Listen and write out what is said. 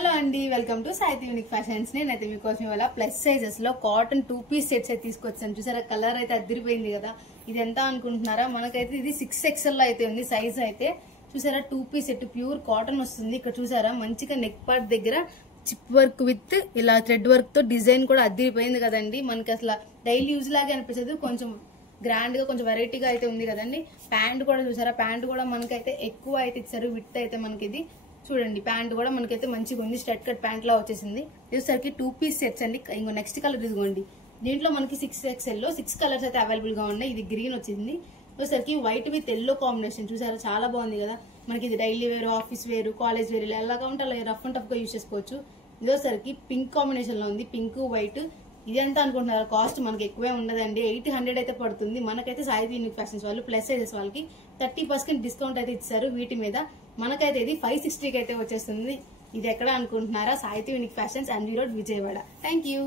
Hello అండి, welcome to సాయితి unique fashions. నేనైతే మీకోసం ఇవాళ ప్లస్ సైజెస్ లో కాటన్ 2 పీస్ సెట్స్ అయితే తీసుకొచ్చాను. చూసారా, కలర్ అయితే అదిరిపోయింది కదా. ఇది ఎంత అనుకుంటున్నారా? మనకైతే ఇది 6XL లో అయితే ఉంది సైజ్ అయితే. చూసారా, 2 పీస్ సెట్ ప్యూర్ కాటన్ వస్తుంది. ఇక్కడ చూసారా, మంచిగా నెక్ పార్ట్ దగ్గర చిప్ వర్క్ విత్ ఇలా థ్రెడ్ వర్క్ తో డిజైన్ కూడా అదిరిపోయింది కదండి. మనకి అసలు డైలీ యూజ్ లాగే అనిపించదు, కొంచెం గ్రాండ్ గా కొంచెం వెరైటీగా అయితే ఉంది కదండి. ప్యాంట్ కూడా చూసారా, ప్యాంట్ కూడా మనకైతే ఎక్కువ అయితే ఇచ్చారు. విత్ అయితే మనకి ఇది చూడండి, ప్యాంట్ కూడా మనకైతే మంచిగా ఉంది. స్ట్రెట్ కట్ ప్యాంట్ లా వచ్చేసింది. ఇదిసరికి 2 పీస్ సెట్స్ అండి. ఇంకో నెక్స్ట్ కలర్ ఇదిగోండి. దీంట్లో మనకి 6XL లో 6 కలర్స్ అయితే అవైలబుల్ గా ఉన్నాయి. ఇది గ్రీన్ వచ్చింది. ఇదిసరికి వైట్ విత్ ఎల్లో కాంబినేషన్ చూసారా, చాలా బాగుంది కదా. మనకి ఇది daily wear, office wear, college wear ఎలాగా ఉంటే అలా రఫ్ అండ్ టఫ్ గా యూజ్ చేసుకోవచ్చు. ఇదిసరికి పింక్ కాంబినేషన్ లో ఉంది, పింక్ వైట్. ఇది ఎంత అనుకుంటున్నారు? కాస్ట్ మనకి ఎక్కువే ఉండదండి, 800 అయితే పడుతుంది. మనకైతే సాయితి యూనిక్ ఫ్యాషన్స్ వాళ్ళు ప్లస్ సైజెస్ వాళ్ళకి 30% డిస్కౌంట్ అయితే ఇచ్చారు. వీటి మీద మనకైతే ఇది 560కి అయితే వచ్చేస్తుంది. ఇది ఎక్కడ అనుకుంటున్నారా? Saiti unique fashions, and road, Vijayawada. Thank you.